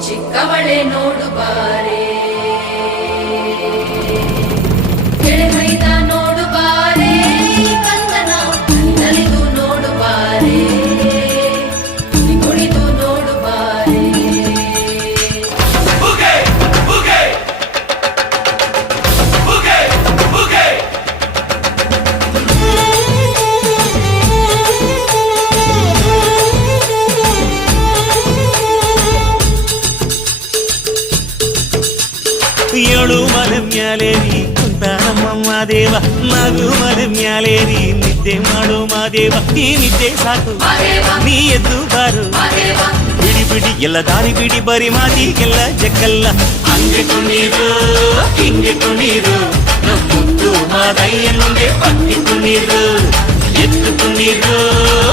ಚಿಕ್ಕವಳೆ ನೋಡು ಬಾರೆ. ಏಳು ಮಲೆ ಮ್ಯಾಲೇರಿ ಕುಂತಾರಮ್ಮ ಮಾದೇವ ನಗು ಮಲೆ ಮ್ಯಾಲೇರಿ ನಿದ್ದೆ ಮಾಡು ಮಾದೇವ ಈ ನಿದ್ದೆ ಸಾಕು ನೀ ಎದ್ದು ಬಾರು ಬಿಡಿ ಬಿಡಿ ಎಲ್ಲ ದಾರಿ ಬಿಡಿ ಬರಿ ಮಾತಿಗೆಲ್ಲ ಜಗ್ಗಲ್ಲ ಹಂಗೆ ಕುಣೀರು ಹಿಂಗೆ ಕುಣೀರು ಮುದ್ದು ಮಾದಯ್ಯ ಮುಂದೆ ಪಟ್ಟಿ ಕುಣೀರು ಎದ್ದು ಕುಣೀರು ಬಿದ್ದು ಕುಣೀರು